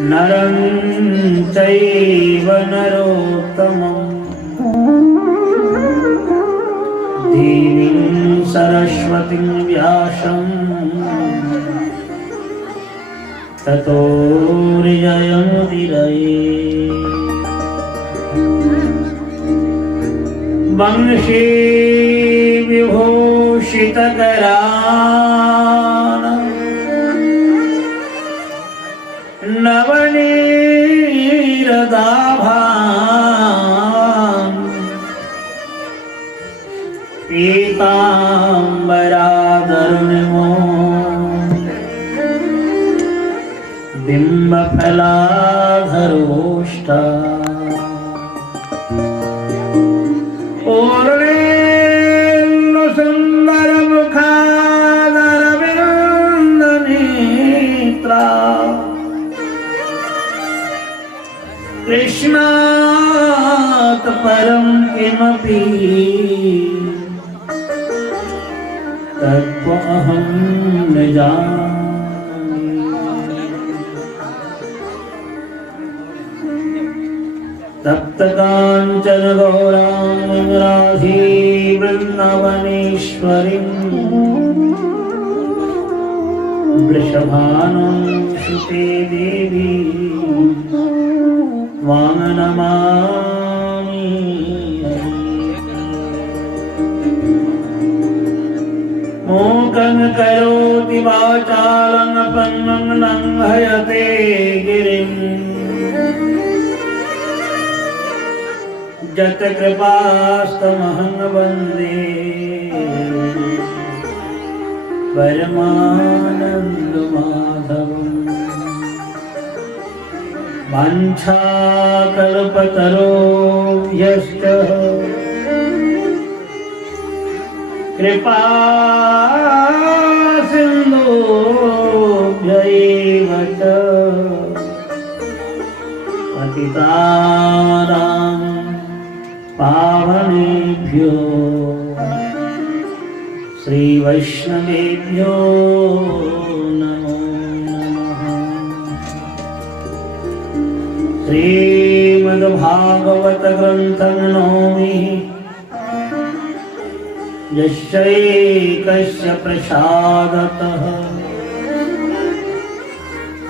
नरं चैव नरोत्तमं देवीं सरस्वतीं व्यासं ततो जयमुदीरये। वंशी विभूषितकरान् नवनीरदाभान् पीताम्बराधरुणिमो बिम्बफलाधरोष्टा कृष्णात् परं किमपि तत्त्वमहं न जानामि। तप्तकाञ्चन गौरां राधे वृन्दावनेश्वरीं वृषभानुसुते देवी त्वां नमामि। मूकं करोति वाचालं पङ्गुं लङ्घयते गिरिं जत्कृपास्तमहं वन्दे परमानन्दमाधवम्। वाञ्छाकल्पतरोभ्यश्च कृपा सिन्धुभ्य एव च पतितानां पावनेभ्यो श्रीवैष्णवेभ्यो नमो नमः। श्रीमद्भागवत ग्रन्थं नौमि यस्यैकस्य प्रसादतः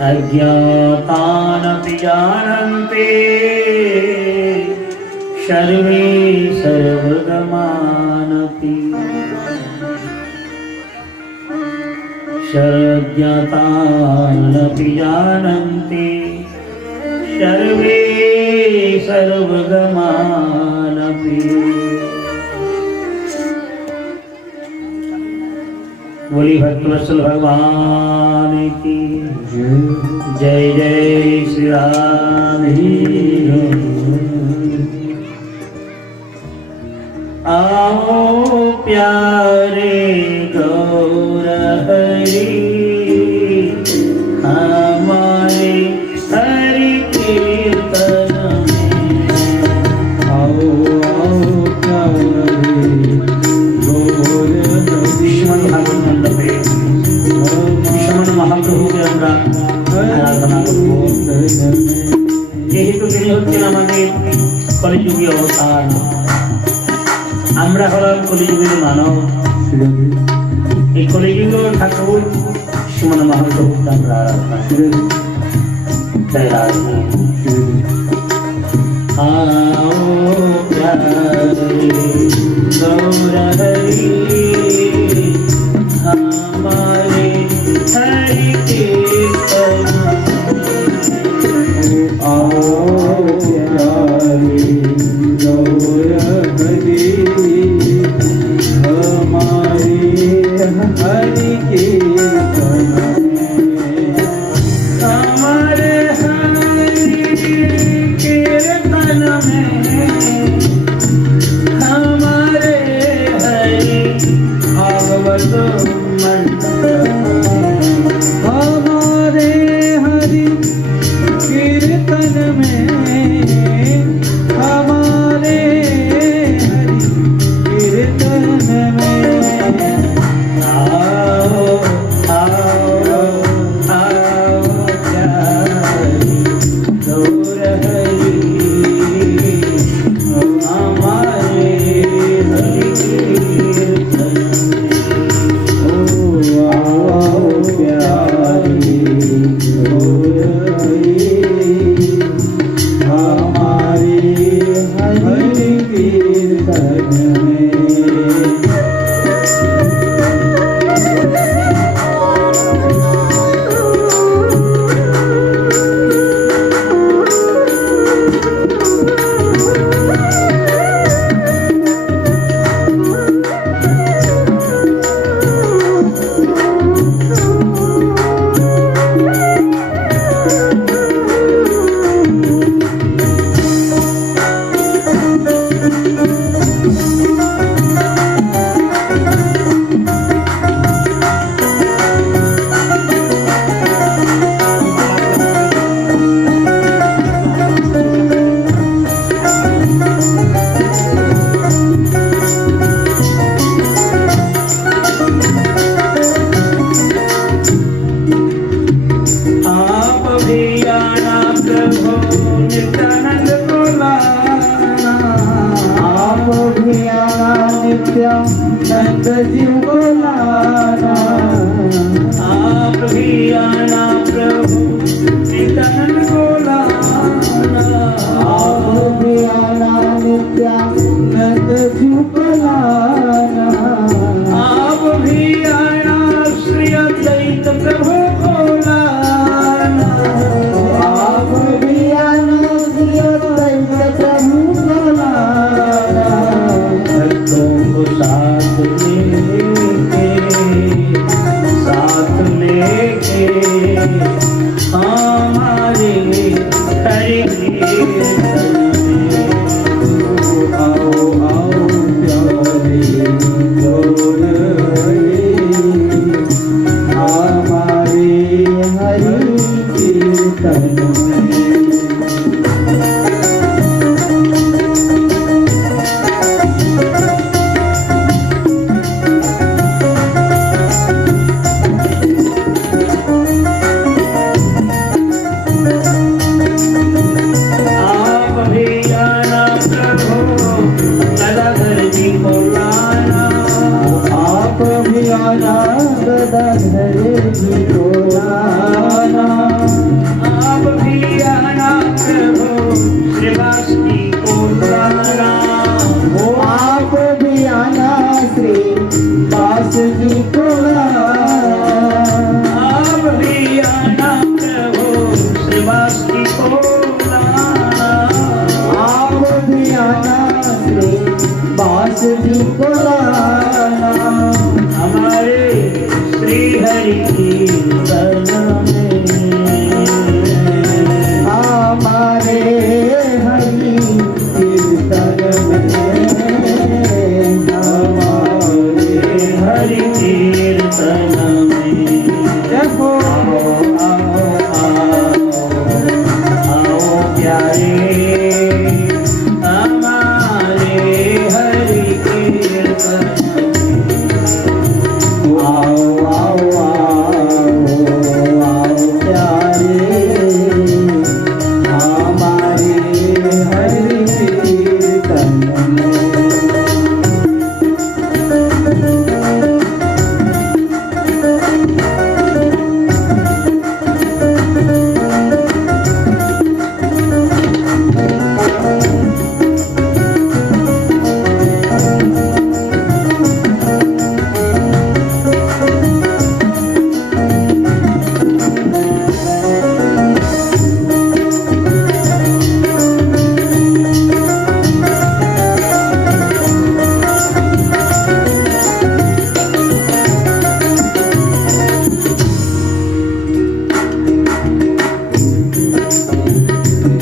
अज्ञातानपि जानन्ति सर्वे सर्वगमानपि। सर्वज्ञातानपि जानन्ति सर्वे सर्वगमानपि। बोली भक्तवत्सल भगवान की जय। जय श्री राम। आओ प्यारे गौर हरि हमारे हरि कीर्तन में। आओ आओ प्यारे गौर श्रीमन भागवत मंडपे श्रीमन महाप्रभु के আমরা আরাধনা করব। যেহেতু তিনি হচ্ছেন আমাদের কলিযুগী অবতার, আমরা হলাম কলিযুগের মানব। এই কলিযুগের ঠাকুর শ্রীমন মহাপ্রভুকে আমরা আরাধনা করি। জয় রাধে। आओ प्यारे गौर हरि हमारे हरि कीर्तन। आओ प्यारे गौर हरि हमारे हरि कीर्तन। हमारे हरि कीर्तन में हमारे हरि भागवत हमारे हरि कीर्तन में हमारे हरि कीर्तन में। आओ आओ आओ प्यारे हमारे हरि कीर्तन में। नित्यानंद जी को लाना, आप भी आना प्रभु नित्यानंद को लाना, आप भी आना नित्यानंद जी को लाना, आप भी आना श्री अद्वैत प्रभु को लाना, आप भी आना श्री अद्वैत प्रभु को लाना, साथ लेके हमारे हरि कीर्तन में। आओ आओ प्यारे जोड़ हमारे हरि कीर्तन में। गदाधर जी को लाना, आप भी आना प्रभु श्रीवास जी को लाना, आप भी आना श्री वास जी को लाना, आप भी आना प्रभु श्रीवास जी को लाना, आप भी आना श्री वास जी को लाना, हमारे श्री हरि कीर्तन में। हमारे हरि कीर्तन में, हमारे हरि कीर्तन में। देखो आओ आओ आओ प्यारे हमारे हरि कीर्तन में। आओ आओ आओ प्यारे हमारे हरि कीर्तन में।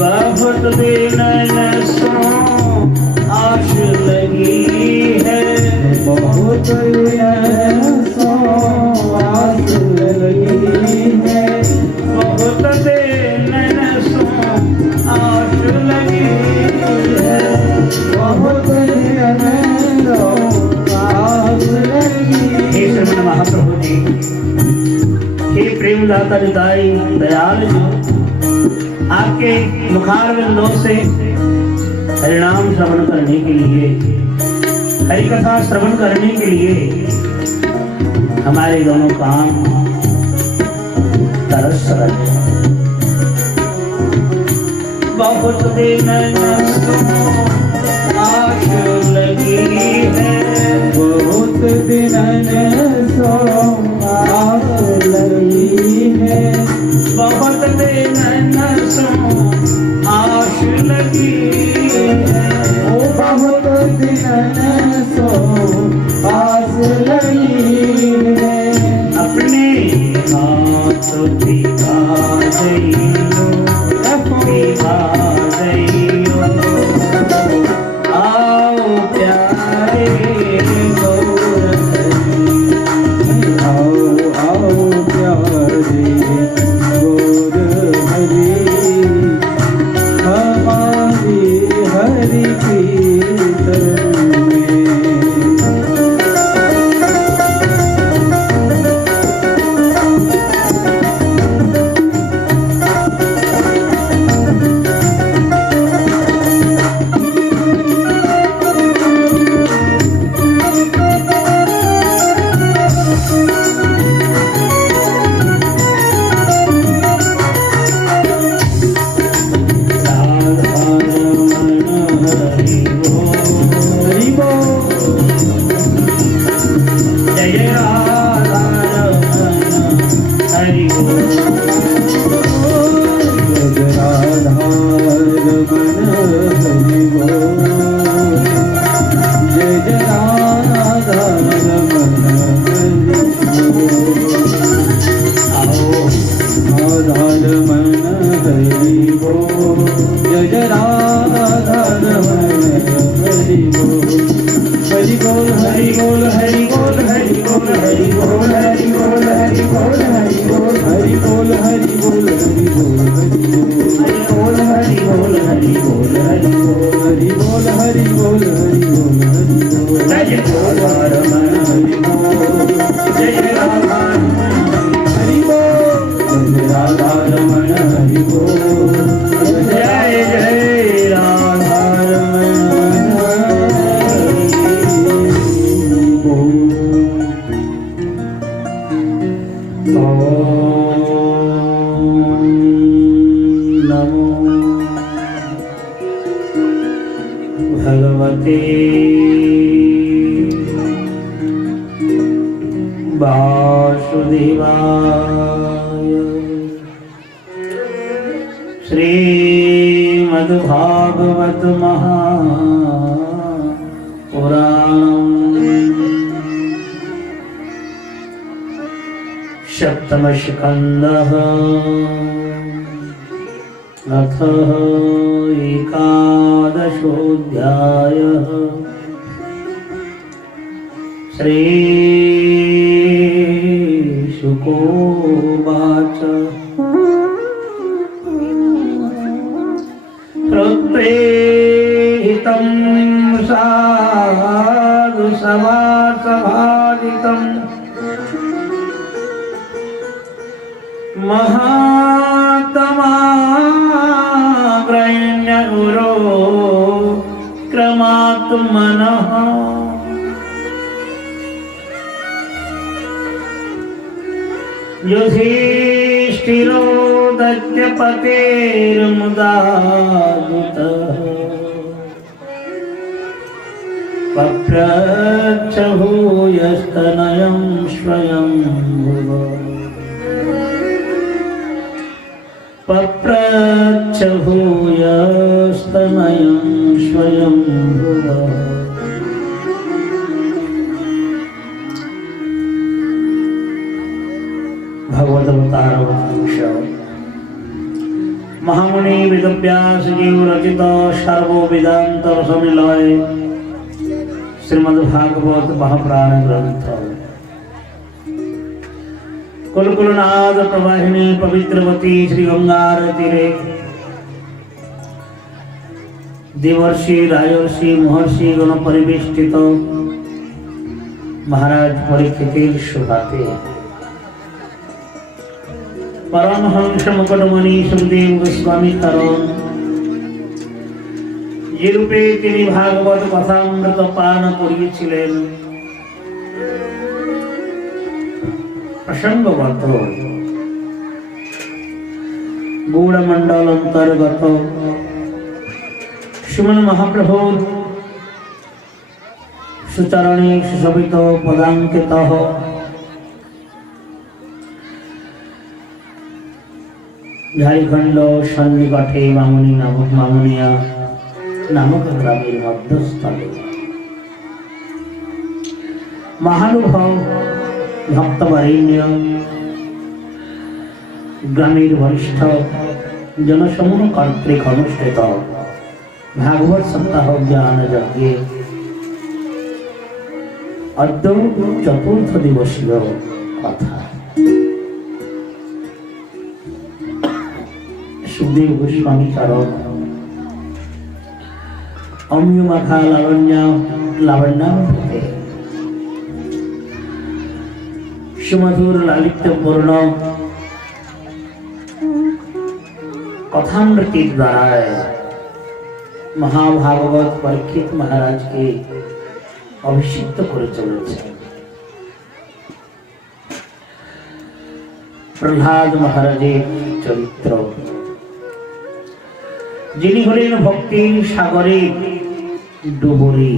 बहुत दिन सो आश लगी है, बहुत दिन सो आश लगी है, बहुत दिन सो आश लगी है, बहुत दिन सो आश लगी। हे श्रीमन महाप्रभु जी, हे प्रेमदाता हृदय दयाल जी, आपके मुखारविंदों से हरिनाम श्रवण करने के लिए, हरि कथा श्रवण करने के लिए हमारे दोनों काम तरस रहे। बहुत दिन आश लगी है, बहुत दिन सो आस लगी है, बहुत दिन सो आश लगी है, ओ बहुत दिन सो आस लगी है। अपने हाथ दिखा दइयो, दिखा दइयो, आओ प्यारे गौर हरि, आओ आओ प्यारे गौर हरि, हमारी हरि कीर्तन में। श्रीमद्भागवत महापुराणम् सप्तमस्कन्धः अथ एकादशोऽध्यायः। श्रीशुको उवाच प्रत्पेहितं साधु समासभाजितं महात्मा ग्रैण्यगुरो क्रमात्मनः युधिष्ठिरो दक्षपतेर्मुदायुतः पप्रच्छ भूयस्तनयं स्वयंभुव, पप्रच्छ भूयस्तनयं स्वयंभुव। भगवदवतार वंश महामुनि वेदव्यास जी रचित सर्व वेदांत रसनिलय श्रीमद्भागवत महापुराण ग्रंथ कुलकुलनाद प्रवाहिनी पवित्रवती श्री गंगा तीरे देवर्षि राजर्षि महर्षि गण परिवेष्टित महाराज परीक्षित सुभाते परमहंस मुकुटमणि सुखदेव गोस्वामी तरण যে রূপে তিনি ভাগবত কথামৃত পান করিয়েছিলেন প্রসঙ্গগত গৌড়মণ্ডল অন্তর্গত श्रीमन महाप्रभु सुचरणे सुशोभित पदांकित झारखंड सन्निकटे मामुनिया नामक ग्रामेर मध्यस्थले महानुभाव भक्तवरेण्य ग्रामेर वरिष्ठ जनसमूह कर्तृक अनुष्ठित भागवत सप्ताह ज्ञान यज्ञ अद्य चतुर्थ दिवसीय कथा सुखदेव गोस्वामी चरण अम्य माखा लावण्यामृते सुमधुर लालित्यपूर्ण कथामृति द्वारा महाभागवत परीक्षित महाराज के अभिषिक्त करे चलेছে प्रहलाद महाराजेर चरित्र যিনি হলেন ভক্তির সাগরে ডুবুরি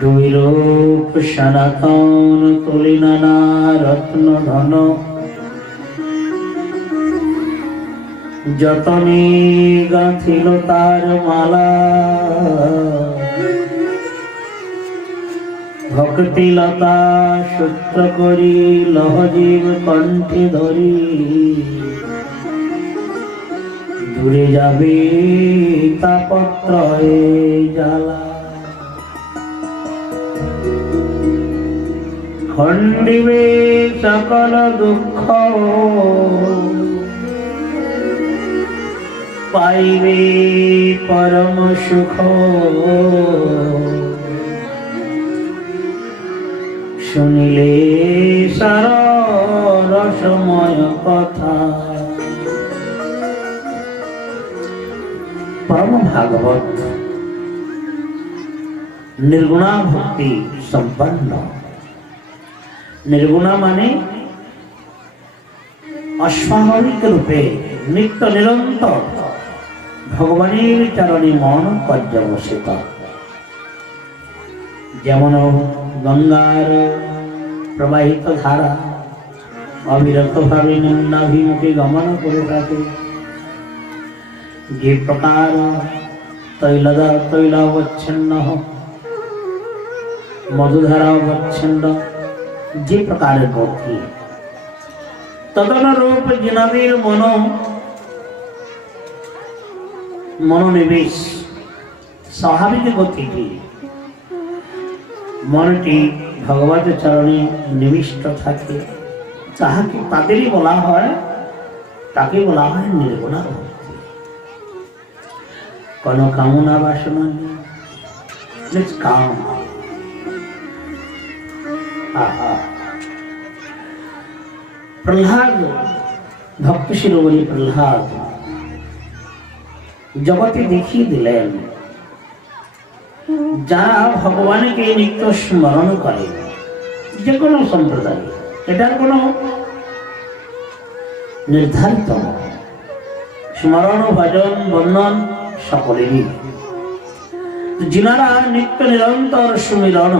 ডুবিরূপ সনাতন তুলি নানা রত্ন ধন যতনে গাঁথিল তার মালা ভক্তি লতা সূত্র করি লহজীব কণ্ঠে ধরি দূরে যাবে তাপত্রয়ে জ্বালা খণ্ডিবে সকল দুঃখ পাইবে পরম সুখ শুনিলে সার রসময় কথা परम भागवत निर्गुणा भक्ति संपन्न निर्गुणा माने अस्वाभाविक रूपे नित्य निरंतर भगवानेर चरणे मन पर्यवसित जेमन गंगार प्रवाहित धारा अविरत भावे निम्नाभिमुखे गमन करे थाके जे प्रकार तैलावच्छिन्न मधुधारावच्छिन्न जे प्रकार गति तदनुरूप जिनादेर मनोनिवेश स्वाभाविक गति मनटी भगवत चरणे निविष्ट थाके ताहाके तादेरই বলা হয় ताके বলা হয় निर्गुणा कोनो कामना वासना नहीं काम प्रहलाद भक्त शिरोमणि प्रहलाद जगते देखिए दिलेन যারা ভগবানকে নিত্য স্মরণ করে যে কোনো সম্প্রদায় এটার কোনো নির্ধারিত স্মরণ ভজন বন্দন সকলেরই जिनारा नित्य निरंतर सुमिरन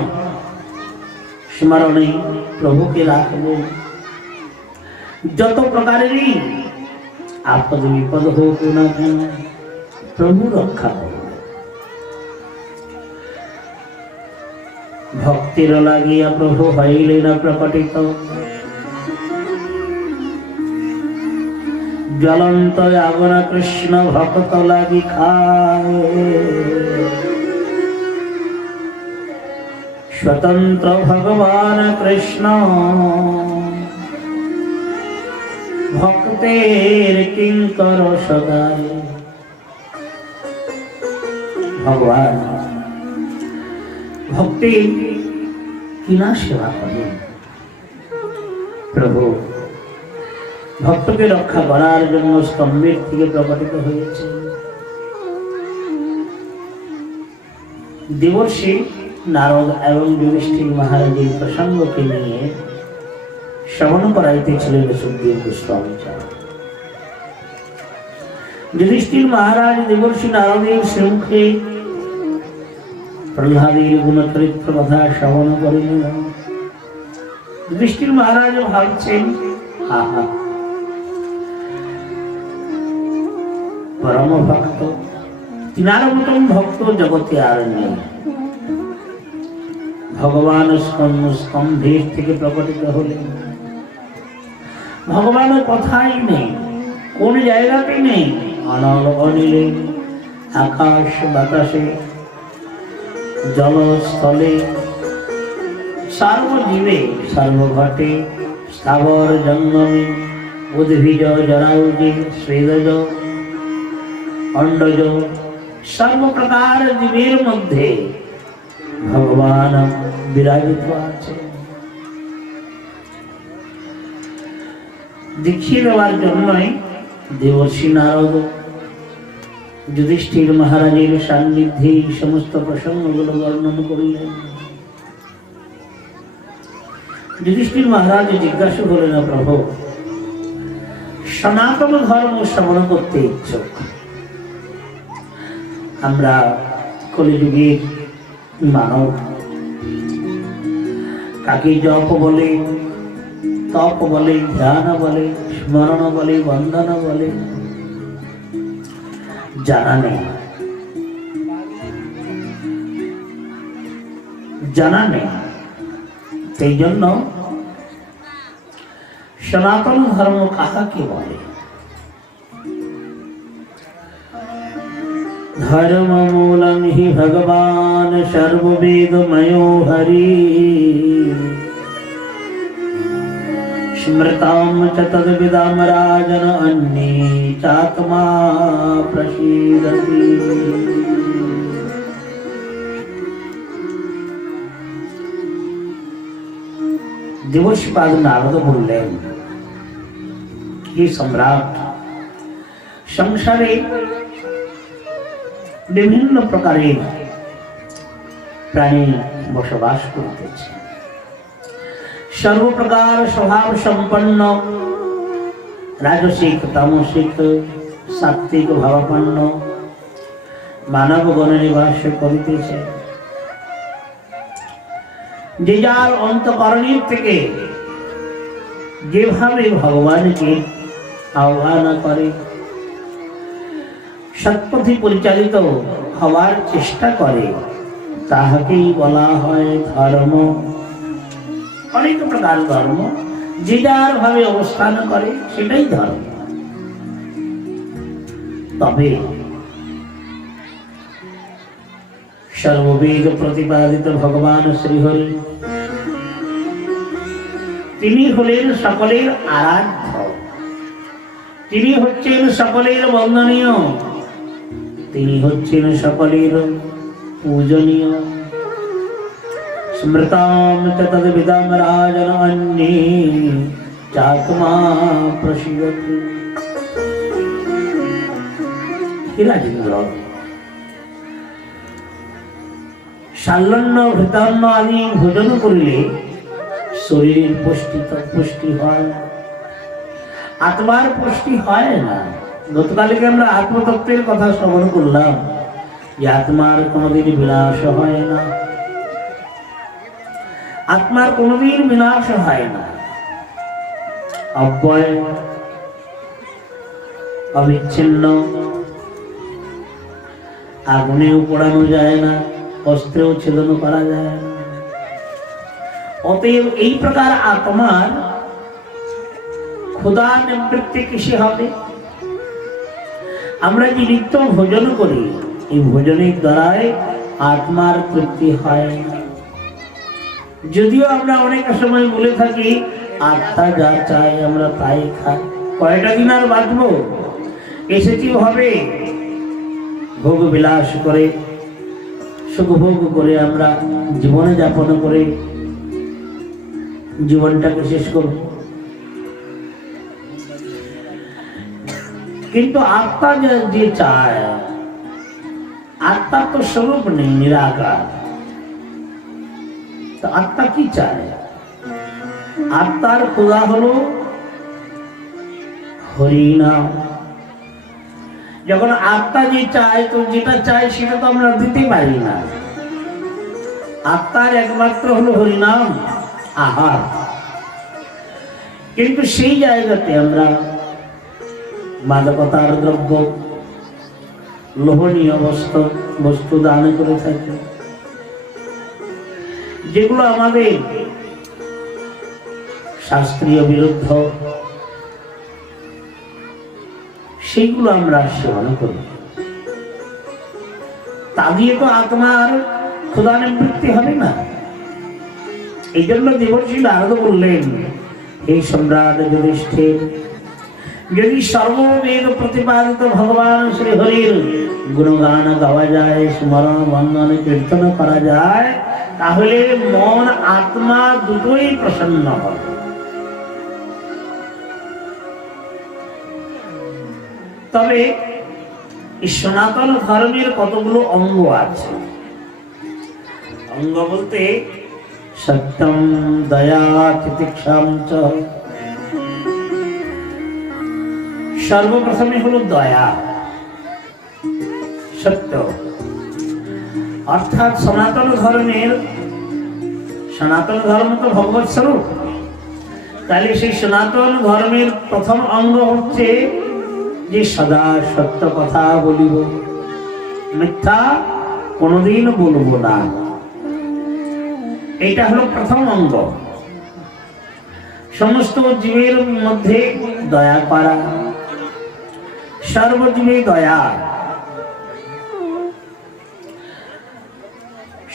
स्मरणे प्रभु के राखबे जत प्रकारेरই आपद विपद होक ना केन प्रभु रक्षा करबे भक्तिर लागिया प्रभु हইলেন प्रकटित ज्वलंत आगन कृष्ण भक्त लागी खाए स्वतंत्र भगवान कृष्ण भक्तेर किंकर सदाय भगवान भक्ति किना सेवा करें प्रभु भक्त के रक्षा करार जन्य स्तम्भेर থেকে প্রকটিত হয়েছে देवर्षि नारद एवं युधिष्ठिर महाराजेर प्रसंग के लिए श्रवण कराइतेছিলেন सुखदेव गोस्वामी যুধিষ্ঠির মহারাজ দেবর্ষি নারদের সম্মুখে প্রহ্লাদের গুণচরিত্র কথা শ্রবণ করিলেন। যুধিষ্ঠির মহারাজ ভাবছেন, আহা, পরম ভক্ত, তিনার মতন ভক্ত জগতে আর নেই। ভগবান স্কন্ধেশ থেকে প্রকটিত হলেন। ভগবানের কথাই নেই, কোন জায়গাতে নেই। অনল অনিলে, আকাশ বাতাসে, জলস্থলে, সর্বজীবে, সর্বঘটে, স্থাবর জঙ্গমে, উদ্ভিজ জরাউজে, স্বেদজ অন্ডজ, সর্বপ্রকার জীবের মধ্যে ভগবান বিরাজিত আছে। দেখিয়ে দেওয়ার জন্যই দেবর্ষি নারদ যুধিষ্ঠির মহারাজের সান্নিধ্যে এই সমস্ত প্রসঙ্গগুলো বর্ণন করিলেন। যুধিষ্ঠির মহারাজ জিজ্ঞাসা করলেন, প্রভু, সনাতন ধর্ম শ্রবণ করতে ইচ্ছুক। আমরা কলিযুগের মানব, কাকে জপ বলে, তপ বলে, ধ্যান বলে, স্মরণ বলে, বন্দন বলে জানা নেই। সেই জন্য সনাতন ধর্ম কাহাকে বলে? ধর্ম মূলং হি ভগবান সর্ববেদমयो হরি স্মৃতাম চ তদ্বিদাম রাজন অন্যে চাত্মা প্রসীদতি। দেবর্ষিপাদ নারদ বললেন, হে সম্রাট, সংসারে বিভিন্ন প্রকারের প্রাণী বসবাস করতেছে। সর্বপ্রকার স্বভাব সম্পন্ন, রাজসিক, তামসিক, সাত্বিক ভাবাপন্ন মানব গণে নিবাস করিতেছে। যে যার অন্তঃকরণের থেকে যেভাবে ভগবানকে আহ্বান করে, সৎপথে পরিচালিত হওয়ার চেষ্টা করে, তাহাকেই বলা হয় ধর্ম। অনেক প্রকার ধর্ম, যে যার ভাবে অবস্থান করে সেটাই ধর্ম। তবে সর্ববেদ প্রতিপাদিত ভগবান শ্রীহরি, তিনি হলেন সকলের আরাধ্য, তিনি হচ্ছেন সকলের বন্দনীয়, তিনি হচ্ছেন সকলের পূজনীয়। স্মৃতাম চ তদ্বিদাম রাজন অন্যে চাত্মা প্রসীদতি। হে রাজেন্দ্র, শাল্যন্ন ঘৃতান্ন আদি ভোজন করিলে শরীরের পুষ্টি হয়, আত্মার পুষ্টি হয় না। গতকালকে আমরা আত্মতত্ত্বের কথা শ্রবণ করলাম যে আত্মার কোনোদিন বিনাশ হয় না, আত্মার কোনোদিন বিনাশ হয় না। অব্যয়, অবিচ্ছিন্ন, আগুনেও পোড়ানো যায় না, অস্ত্রেও ছেদন করা যায় না। অতএব এই প্রকার আত্মার ক্ষুধা নিবৃত্তি কিসে হবে? আমরা যে নিত্য ভোজন করি, এই ভোজনের দ্বারাই আত্মার তৃপ্তি হয়। যদিও আমরা অনেক সময় বলে থাকি আত্মা যা চাই আমরা তাই খাই, কয়টা দিন আর বাঁচবো? এসেছি ভাবে ভোগ বিলাস করে, সুখভোগ করে আমরা জীবনে যাপন করে জীবনটাকে শেষ করব। কিন্তু আত্মা যে চায়, আত্মার তো স্বরূপ নেই, নিরাকার। তো আত্মা কি চায়? আত্মার খোদা হলো হরিনাম। যখন আত্মা যে চায়, তো যেটা চায় সেটা তো আমরা দিতে পারি না। আত্মার একমাত্র হলো হরিনাম আহার, কিন্তু সেই জায়গাতে আমরা মাদকতার দ্রব্য, লোভনীয় বস্তু দান করে থাকি, যেগুলো আমাদের শাস্ত্রীয় বিরুদ্ধ, সেইগুলো আমরা সেবন করি। তা দিয়ে তো আত্মার ক্ষুধা নিবৃত্তি হবে না। এই জন্য দেবর্ষি নারদ বললেন, হে সম্রাট যুধিষ্ঠির, যদি সর্ববেদ প্রতিপাদিত ভগবান শ্রী হরির গুণগান গাওয়া যায়, স্মরণ বন্দন কীর্তন করা যায়, তাহলে মন আত্মা দুটোই প্রসন্ন হবে। তবে এই সনাতন ধর্মের কতগুলো অঙ্গ আছে। অঙ্গ বলতে সত্যম, দয়া, তিতিক্ষাম চ। সর্বপ্রথমে হলো দয়া, সত্য, অর্থাৎ সনাতন ধর্ম তো ভগবৎ স্বরূপ। তাহলে সেই সনাতন ধর্মের প্রথম অঙ্গ হচ্ছে যে সদা সত্য কথা বলিব, মিথ্যা কোনোদিন বলবো না। এইটা হলো প্রথম অঙ্গ। সমস্ত জীবের মধ্যে দয়া করা, সর্বজীবে দয়া,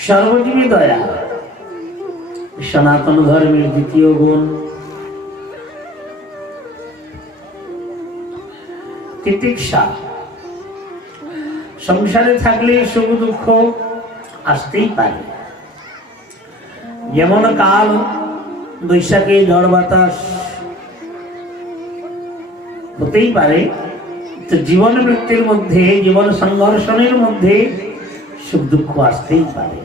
সর্বজীবে দয়া সনাতন ধর্মের দ্বিতীয় গুণ। তিতিক্ষা, সংসারে থাকলে সুখ দুঃখ আসতেই পারে। যেমন কাল বৈশাখে ঝড় বাতাস হতেই পারে, তো জীবন মৃত্যুর মধ্যে, জীবন সংঘর্ষণের মধ্যে সুখ দুঃখ আসতেই পারে।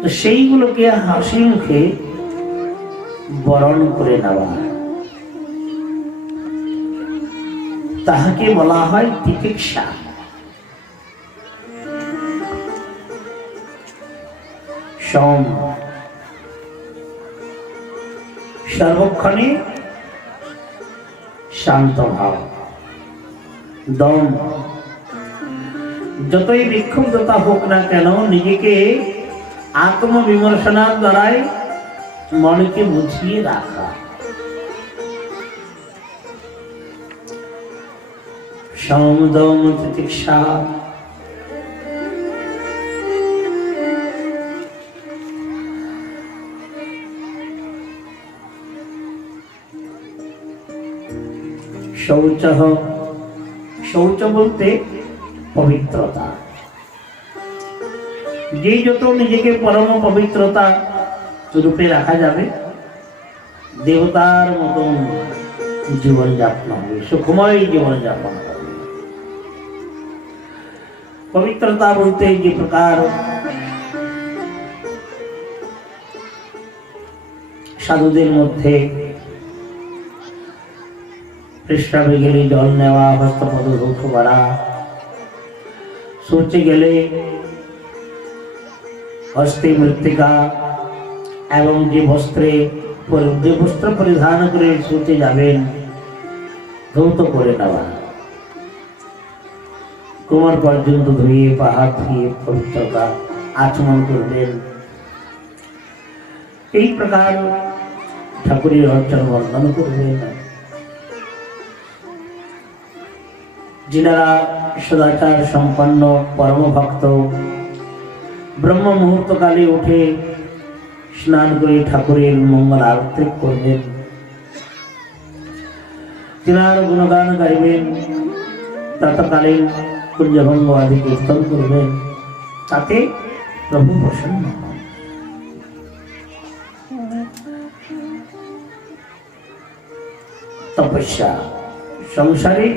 তো সেইগুলোকে হাসি মুখে বরণ করে নেওয়া, তাহাকে বলা হয় তিতিক্ষা। সম, সর্বক্ষণে শান্ত ভাব। দম, যতই বিক্ষুব্ধতা হোক না কেন, নিজেকে আত্মবিমর্শনার দ্বারাই মনকে বুঝিয়ে রাখা। সম, দম, তিতিক্ষা। শৌচ, শৌচ বলতে পবিত্রতা। যে যত নিজেকে পরম পবিত্রতা রূপে রাখা যাবে, দেবতার মতন জীবনযাপন হবে, সুখময় জীবনযাপন হবে। পবিত্রতা বলতে যে প্রকার সাধুদের মধ্যে প্রস্রাবে গেলে জল নেওয়া, হস্তপদ ধৌত করা, শৌচে গেলে হস্তে মৃত্তিকা, এবং যে বস্ত্র পরিধান করে শৌচে যাবেন ধৌত করে নেওয়া, কোমর পর্যন্ত ধুয়ে পাহাড় ধুয়ে পবিত্রতা আচমন করবেন। এই প্রকার ঠাকুরের অর্চন বর্ণন করবেন। যিনারা সদাচার সম্পন্ন পরম ভক্ত, ব্রহ্ম মুহূর্তকালে উঠে স্নান করে ঠাকুরের মঙ্গল আরতি করবেন, তিনার গুণগান গাইবেন, তৎকালীন কুঞ্জভঙ্গ আদি কীর্তন করবেন, তাতে প্রভু প্রসন্ন হন। তপস্যা, সংসারে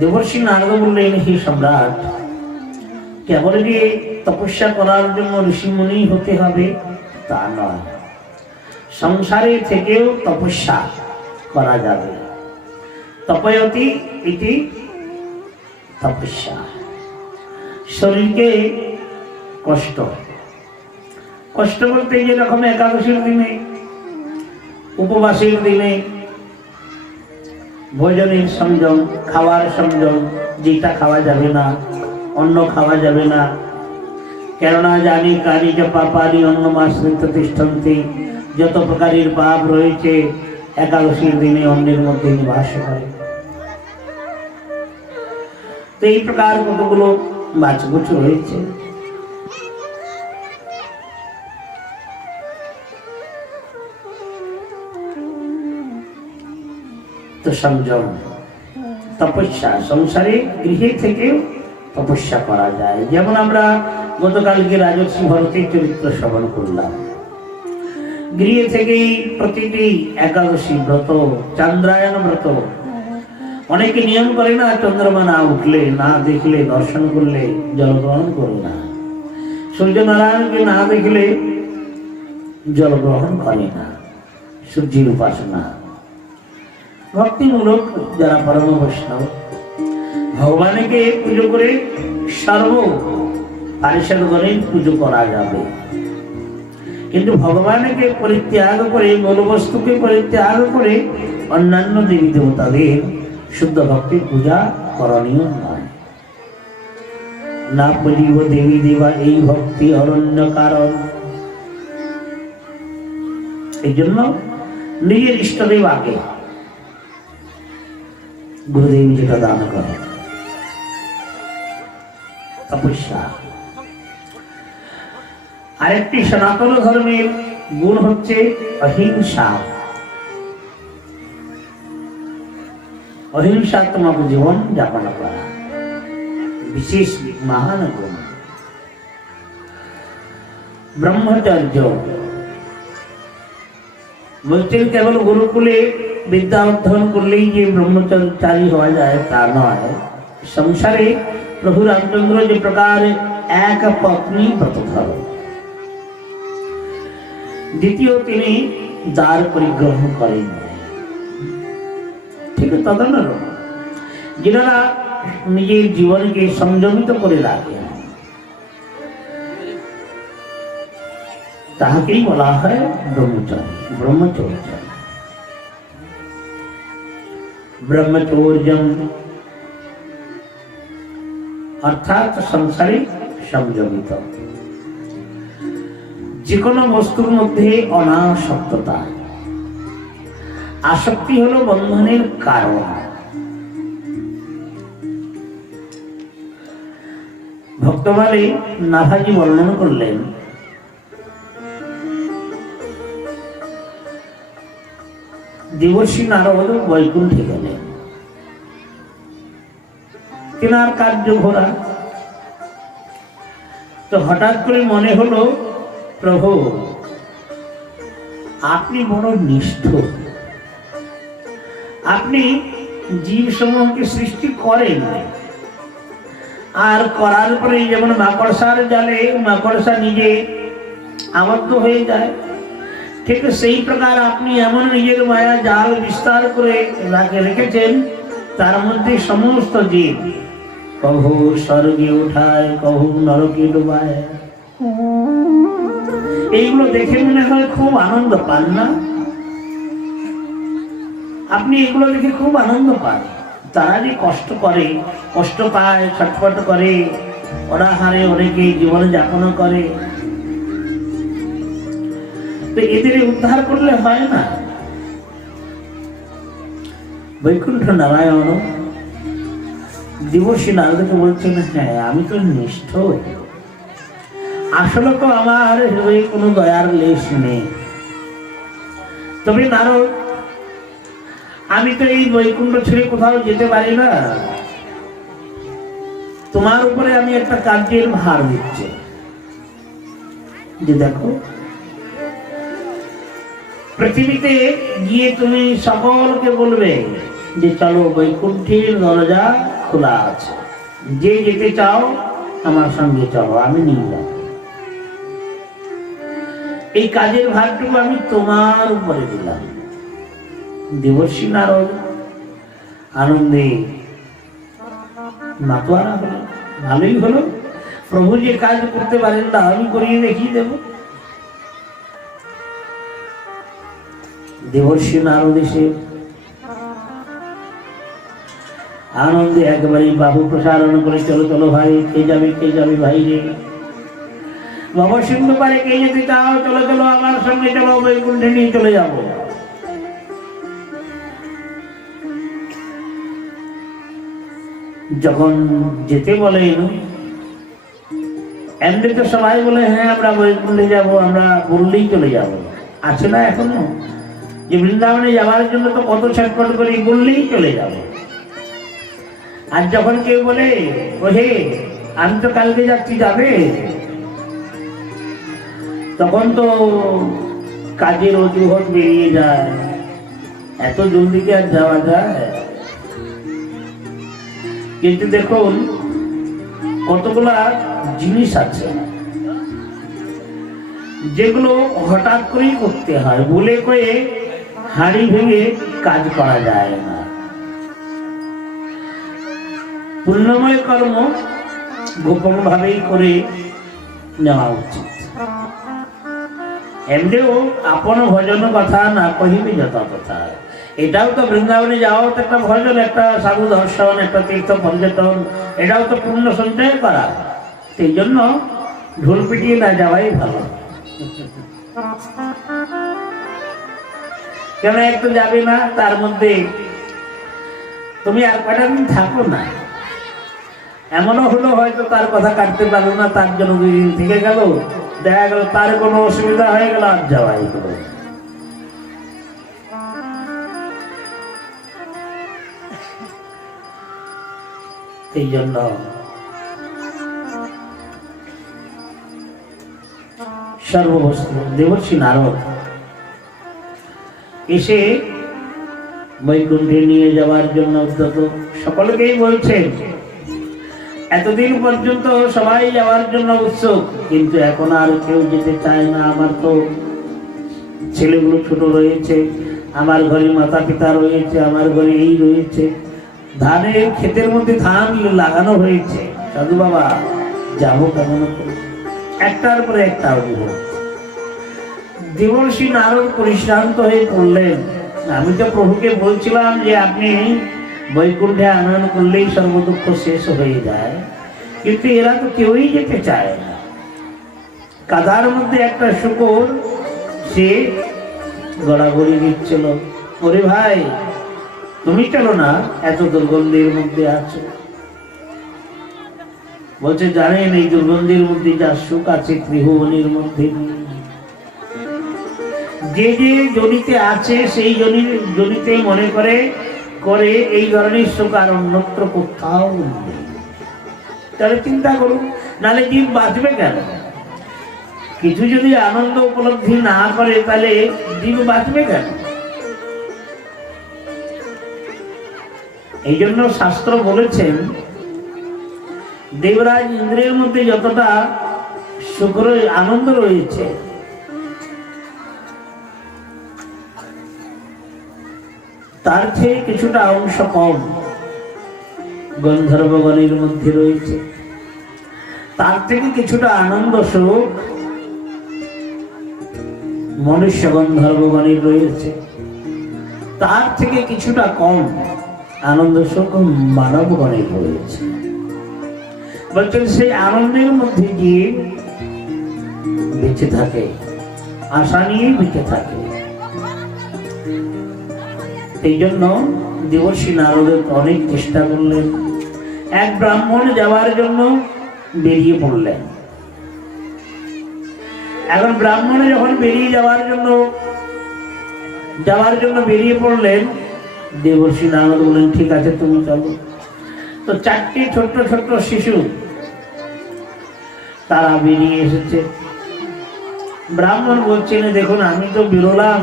দেবর্ষি নারদ বললেন, হে সম্রাট, কেবল যে তপস্যা করার জন্য ঋষিমুনি হতে হবে তা নয়, সংসারে থেকেও তপস্যা করা যাবে। তপয়তি ইতি তপস্যা। শরীরকে কষ্ট কষ্ট বলতে যেরকম একাদশীর দিনে, উপবাসের দিনে ভোজনের সংযম, খাওয়ার সংযম, যেটা খাওয়া যাবে না, অন্ন খাওয়া যাবে না, কেননা জানি কারি যে পাপারি অন্নমাশ্রিত তিষ্ঠন্তি, যত প্রকারের পাপ রয়েছে একাদশীর দিনে অন্যের মধ্যে নিবাস করে। তো এই প্রকার কতগুলো বাছগুছ রয়েছে। তো সংযম, তপস্যা, সংসারে গৃহে থেকে তপস্যা করা যায়। যেমন আমরা গতকালকে রাজর্ষি ভরতের চরিত্র শ্রবণ করলাম। গৃহে থেকেই প্রতিটি একাদশী ব্রত, চান্দ্রায়ণ ব্রত, অনেকে নিয়ম করে না, চন্দ্রমা না উঠলে, না দেখলে, দর্শন করলে জল গ্রহণ করে না, সূর্যনারায়ণকে না দেখলে জল গ্রহণ করে না, সূর্যের উপাসনা। ভক্তিমূলক যারা পরম বৈষ্ণব, ভগবানকে পুজো করে সর্ব পারিষদগণের পুজো করা যাবে, কিন্তু ভগবানকে পরিত্যাগ করে, মূল বস্তুকে পরিত্যাগ করে অন্যান্য দেবী দেবতাদের শুদ্ধ ভক্তির পূজা করণীয় নয়। না পুজিব দেবী দেবা এই ভক্তি অরণ্য কারণ। এই জন্য নিজের ইষ্টদেব আগে, গুরুদেব যেটা দান করে তপস্যা। আরেকটি সনাতন ধর্মের গুণ হচ্ছে অহিংসা। অহিংসাত্মক জীবন যাপন করা বিশেষ মহান গুণ। ব্রহ্মচর্য বলছেন কেবল গুরুকুলে বিদ্যা অধ্যয়ন করলেই যে ব্রহ্মচারী হওয়া যায় তা নয়। সংসারে প্রভু রামচন্দ্র যে প্রকার এক পত্নী ব্রত ধরেন, দ্বিতীয় তিনি দ্বার পরিগ্রহ করেন, ঠিক তদনুরূপ যারা নিজের জীবনকে সংযমিত করে রাখেন তাহাকেই বলা হয় ব্রহ্মচারী। ব্রহ্মচর্য, ব্রহ্মচর্যম অর্থাৎ সংসারে সংযমিত, যে কোনো বস্তুর মধ্যে অনাসক্ততা। আসক্তি হলো বন্ধনের কারণ। ভক্তমালে নাভাজি বর্ণন করলেন, দেবর্ষী নারদ বৈকুণ্ঠে গেলেন, তেনার কার্য ঘোরা। তো হঠাৎ করে মনে হলো, প্রভু আপনি বড় নিষ্ঠুর, আপনি জীব সমূহকে সৃষ্টি করেন, আর করার পরে যেমন মাকড়সার জালে মাকড়সা নিজে আবদ্ধ হয়ে যায়, ঠিক সেই প্রকার আপনি এমন নিজের মায়া জাল বিস্তার করে রেখেছেন, তার মধ্যে সমস্ত জীব কভু স্বর্গে উঠায়, কভু নরকে ডুবায়। এইগুলো দেখে মনে হয় খুব আনন্দ পান না? আপনি এগুলো দেখে খুব আনন্দ পান। তারা যে কষ্ট করে, কষ্ট পায়, ছটফট করে, অনাহারে অনেকে জীবন যাপন করে, তো এদের উদ্ধার করলে হয় না? বৈকুণ্ঠ নারায়ণ দেবর্ষী নারদকে বলছেন, হ্যাঁ আমি তো নিষ্ঠুর, আসলে তো আমার হৃদয়ে কোনো দয়ার লেশ নেই। তবে নারদ, আমি তো এই বৈকুণ্ঠ ছেড়ে কোথাও যেতে পারি না, তোমার উপরে আমি একটা কার্যের ভার দিচ্ছি, যে দেখো পৃথিবীতে গিয়ে তুমি সকলকে বলবে যে চলো বৈকুণ্ঠের দরজা খোলা আছে, যে যেতে চাও আমার সঙ্গে চলো, আমি নিয়ে যাব। এই কাজের ভারটুকু আমি তোমার উপরে দিলাম। দেবর্ষী নারদ আনন্দে মাতোয়ারা হলো। ভালোই হলো, প্রভু যে কাজ করতে পারেন না আমি করিয়ে দেখিয়ে দেব। দেবর্ষি নারদ এসে আনন্দে একেবারে বাহু প্রসারণ করে, চলো চলো ভাই, কে যাবে ভাই রে, বাবা সিন্ধু পারে কে যেতে চাও, চলো চলো আমার সঙ্গে চলো, বৈকুণ্ঠে নিয়ে চলে যাবো। যখন যেতে বলেন, এমনি তো সবাই বলে হ্যাঁ আমরা বৈকুণ্ঠে যাবো, আমরা বললেই চলে যাবো। আছে না এখনো যে বৃন্দাবনে যাওয়ার জন্য তো কত ছটফট করি, বললেই চলে যাবো। আর যখন কেউ বলে ওহে আমি তো কালকে যাচ্ছি, যাবে, তখন তো কাজের অজুহাত বেরিয়ে যায়, এত জলদি কি আর যাওয়া যায়? কিন্তু দেখুন কতগুলা জিনিস আছে যেগুলো হঠাৎ করেই করতে হয়, বলে কয়ে হাড়ি ভেঙে কাজ করা যায় না। পুণ্যময় কর্ম গোপন ভাবেই করে নেওয়া উচিত। এমনিও আপন ভজন কথা না কহিবে যত কথা, এটাও তো বৃন্দাবনে যাওয়াও তো একটা ভজন, একটা সাধু দর্শন, একটা তীর্থ পর্যটন, এটাও তো পুণ্য সঞ্চয় করা। সেই জন্য ঢোল পিটিয়ে না যাওয়াই ভালো। কেন একটু যাবে না, তার মধ্যে তুমি আর কটা দিন থাকো না, এমনও হলো হয়তো তার কথা কাটতে পারলো না, তার জন্য 2 দিন থেকে গেল, দেখা গেল তার কোনো অসুবিধা হয়ে গেল, আর যাওয়াই হলো। এই জন্য সর্ববস্তু দেবর্ষি নারদ এসে বৈকুণ্ঠে নিয়ে যাওয়ার জন্য উদ্যত। সকলকেই বলছেন, এতদিন পর্যন্ত সবাই যাওয়ার জন্য উৎসুক, কিন্তু এখন আর কেউ যেতে চায় না। আমার তো ছেলেগুলো ছোট রয়েছে, আমার ঘরে মাতা পিতা রয়েছে, আমার ঘরে এই রয়েছে, ধানের ক্ষেতের মধ্যে ধান লাগানো হয়েছে, সাধু বাবা যাবো কেমন করে? একটার পরে একটা অভিযোগ। দেবর্ষি নারদ পরিশ্রান্ত হয়ে পড়লেন। আমি তো প্রভুকে বলছিলাম যে আপনি বৈকুণ্ঠে আনয়ন করলেই সর্বদুঃখ শেষ হয়ে যায়, কিন্তু এরা তো কেউই যেতে চায় না। কাদার মধ্যে একটা শুকর সে গড়াগড়ি দিচ্ছিল, ওরে ভাই তুমি চলো না, এত দুর্গন্ধের মধ্যে আছো। বলছে জানেন এই দুর্গন্ধের মধ্যে যা সুখ আছে ত্রিভুবনের মধ্যে নেই। যে যে জনিতে আছে সেই জনিতে মনে করে এই ধরনের সুখ আর অন্যত্র কোথাও নেই। তাহলে চিন্তা করুন, নাহলে জীব বাঁচবে কেন? কিছু যদি আনন্দ উপলব্ধি না করে তাহলে জীব বাঁচবে কেন? এই জন্য শাস্ত্র বলেছেন দেবরাজ ইন্দ্রের মধ্যে যতটা সুখ আনন্দ রয়েছে, তার চেয়ে কিছুটা অংশ কম গন্ধর্বগণের মধ্যে রয়েছে। তার থেকে কিছুটা আনন্দ সুখ মনুষ্য গন্ধর্বগণের রয়েছে। তার থেকে কিছুটা কম আনন্দ সুখ মানবগণের রয়েছে। বলছেন সেই আনন্দের মধ্যে গিয়ে বেঁচে থাকে, আশা নিয়ে বেঁচে থাকে। এই জন্য দেবর্ষি নারদের অনেক চেষ্টা করলেন। এক ব্রাহ্মণ যাওয়ার জন্য বেরিয়ে পড়লেন। এখন ব্রাহ্মণে যখন বেরিয়ে যাওয়ার জন্য বেরিয়ে পড়লেন, দেবর্ষি নারদ বললেন ঠিক আছে তুমি চলো। তো 4টি ছোট্ট ছোট্ট শিশু তারা বেরিয়ে এসেছে। ব্রাহ্মণ বলছেন দেখুন আমি তো বেরোলাম,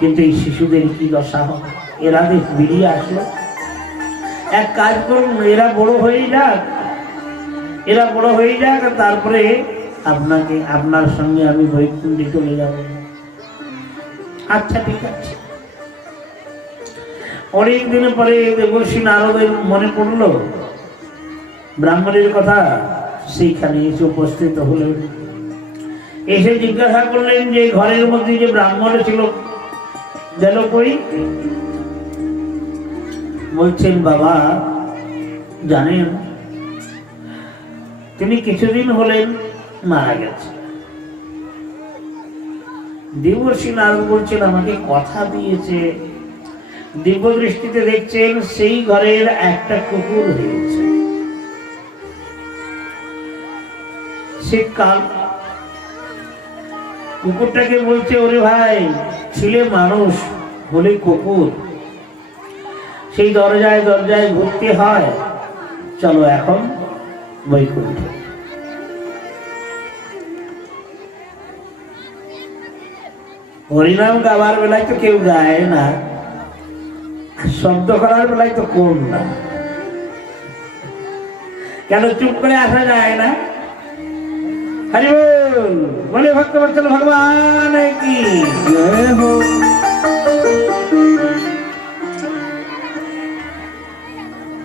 কিন্তু এই শিশুদের কি দশা হবে, এরা বেরিয়ে আসলো। এক কাজ করুন, এরা বড় হয়ে যাক, তারপরে আপনার সঙ্গে আমি বৈকুণ্ঠে চলে যাব। আচ্ছা ঠিক আছে। অনেক দিন পরে দেবর্ষি নারদের মনে পড়লো ব্রাহ্মণের কথা, সেইখানে এসে উপস্থিত হলেন। এসে জিজ্ঞাসা করলেন যে ঘরের মধ্যে যে ব্রাহ্মণ ছিল গেল কই? বলছেন বাবা জানেন তিনি কিছুদিন হলেন মারা গেছে। দেবর্ষি নারদ বলছেন আমাকে কথা দিয়েছে, দিব্য দৃষ্টিতে দেখছেন সেই ঘরের একটা কুকুর হয়েছে। শীতকাল, কুকুরটাকে বলছে ওরে ভাই ছিলে মানুষ হলে কুকুর, সেই দরজায় দরজায় ঘুরতে হয়, চলো এখন বৈকুণ্ঠ। হরিনাম গাবার বেলায় তো কেউ গায় না, শব্দ করার বেলায় তো কোন না, কেন চুপ করে আসা যায় না? হরি বল, বলে ভক্তবৎসল ভগবান কি জয় হো।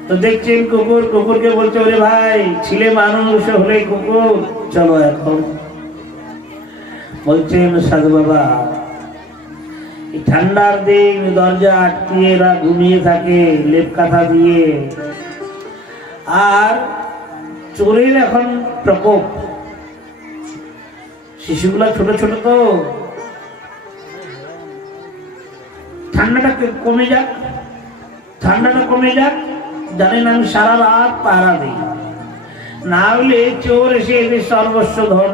তো দেখছেন কুকুর, কুকুরকে বলছে ওরে ভাই ছিলে মানুষ হলে কুকুর, চলো এখন। বলছেন সাধু বাবা এই ঠান্ডার দিন দরজা আটকিয়ে এরা ঘুমিয়ে থাকে লেপ কাঁথা দিয়ে, আর চোরের এখন প্রকোপ, শিশুগুলা ছোট ছোট তো, ঠান্ডাটা কমে যাক, ঠান্ডাটা কমে যাক, জানেন আমি সারা রাত পাহারা দিই, না হলে চোর এসে এদের সর্বস্ব ধন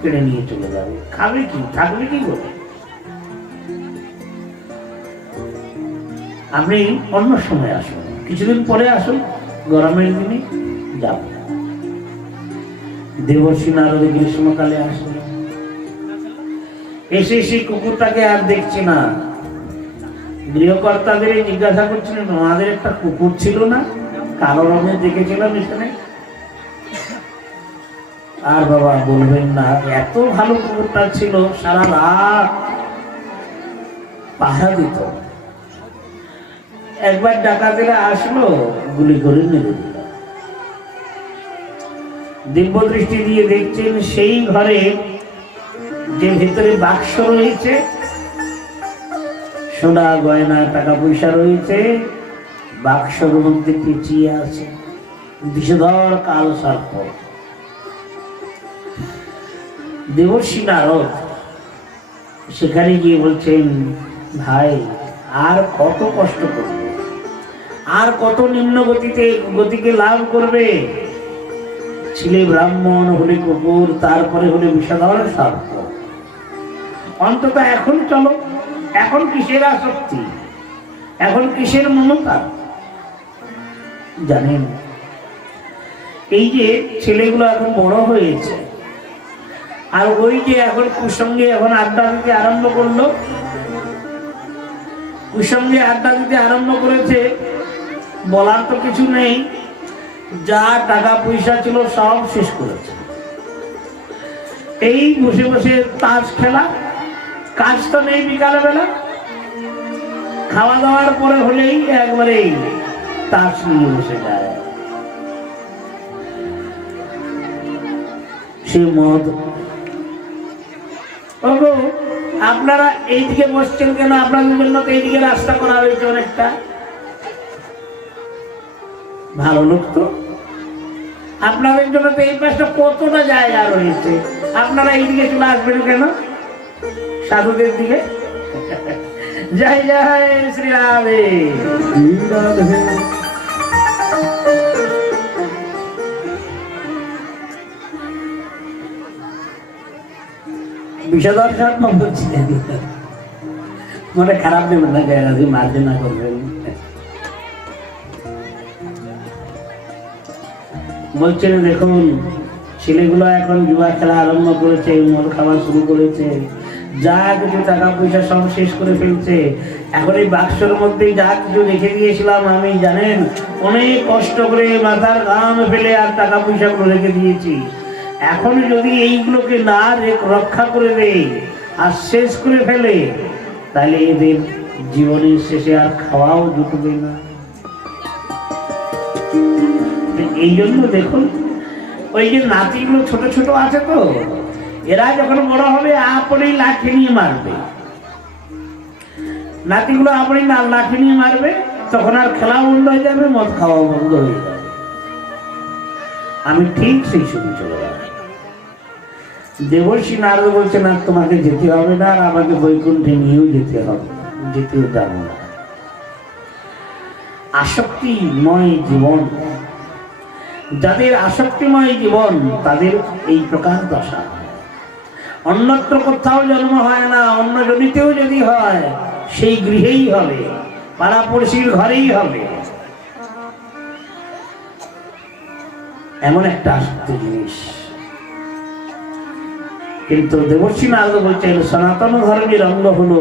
কেড়ে নিয়ে চলে যাবে, খাবে কি থাকবে কি করে? আপনি অন্য সময় আসুন, কিছুদিন পরে আসুন, গরমের দিনে যাব। দেবর্ষি নারদ গ্রীষ্মকালে আসলেন, এসে সেই কুকুরটাকে আর দেখছে না। গৃহকর্তাদের জিজ্ঞাসা করছিলেন আমাদের একটা কুকুর ছিল না, কালো রঙের দেখেছিলাম এখানে। আর বাবা বলবেন না, এত ভালো কুকুরটা ছিল, সারা রাত পাহারা দিত, একবার ডাকাতেরা আসলো গুলি করে মেরে দিল। দিব্য দৃষ্টি দিয়ে দেখছেন সেই ঘরে যে ভিতরে বাক্স রয়েছে, সোনা গয়না টাকা পয়সা রয়েছে, বাক্সর মধ্যে পেঁচিয়ে আছে বিষধর কাল সর্প। দেবর্ষি নারদ সেখানে গিয়ে বলছেন ভাই আর কত কষ্ট করবে, আর কত নিম্ন গতিকে লাভ করবে? ছিলে ব্রাহ্মণ হলে কুকুর, তারপরে হলে বিষধর সর্প, অন্তত এখন চলো, এখন কিসের আসক্তি, এখন কিসের মমতা? জানেন এই যে ছেলেগুলো এখন বড় হয়েছে, আর ওই যে এখন কুসঙ্গে এখন আড্ডা দিতে আরম্ভ করলো, কুসঙ্গে আড্ডা দিতে আরম্ভ করেছে, বলার তো কিছু নেই, যা টাকা পয়সা ছিল সব শেষ করেছে। এই বসে বসে তাস খেলা, কাজ তো নেই বিকালে বেলা, খাওয়া দাওয়ার পরে হলেই একবারে তাস নিয়ে বসে যায়, সে মদ। আপনারা এইদিকে বসছেন কেন? আপনাদের জন্য তো এইদিকে রাস্তা করা হয়েছে অনেকটা, ভালো লোক তো, আপনাদের জন্য তো এই পাশটা কতটা জায়গা রয়েছে, আপনারা এইদিকে চলে আসবেন কেন সাধুদের দিকে? জয় জয় শ্রী রাধে। বিষধর সর্প বলছিলেন, মনে খারাপ নেবেন না, জয়রাধি মার্জনা করবেন। বলছেন দেখুন ছেলেগুলো এখন জুয়া খেলা আরম্ভ করেছে, মদ খাওয়া শুরু করেছে, যা কিছু টাকা পয়সা সব শেষ করে ফেলছে। এখন এই বাক্সর মধ্যে যা কিছু রেখে দিয়েছিলাম আমি, জানেন অনেক কষ্ট করে মাথার ঘাম ফেলে আর টাকা পয়সাগুলো রেখে দিয়েছি, এখন যদি এইগুলোকে না রক্ষা করে দেয় আর শেষ করে ফেলে, তাহলে এদের জীবনের শেষে আর খাওয়াও জুটবে না। এই জন্য দেখুন, ওই যে নাতিগুলো ছোট ছোট আছে তো, এরা যখন বড় হবে আপনি লাঠি নিয়ে মারবে, নাতিগুলো আপনি না লাঠি নিয়ে মারবে, তখন আর খেলা বন্ধ হয়ে যাবে, মদ খাওয়া বন্ধ হয়ে যাবে। আমি ঠিক সেই সময় চলে যাব। দেবর্ষী নারদ বলছে না, তোমাকে যেতে হবে না, আর আমাকে বৈকুণ্ঠে নিয়েও যেতে হবে, যেতেও যাবো না। আসক্তিময় জীবন, যাদের আসক্তিময় জীবন তাদের এই প্রকার দশা। অন্যত্র কোথাও জন্ম হয় না, অন্য জনিতেও যদি হয় সেই গৃহেই হবে, পাড়াপড়শির ঘরেই হবে। এমন একটা আসক্তি জিনিস। কিন্তু দেবর্ষী নারদ বলছেন সনাতন ধর্মের অঙ্গ হলো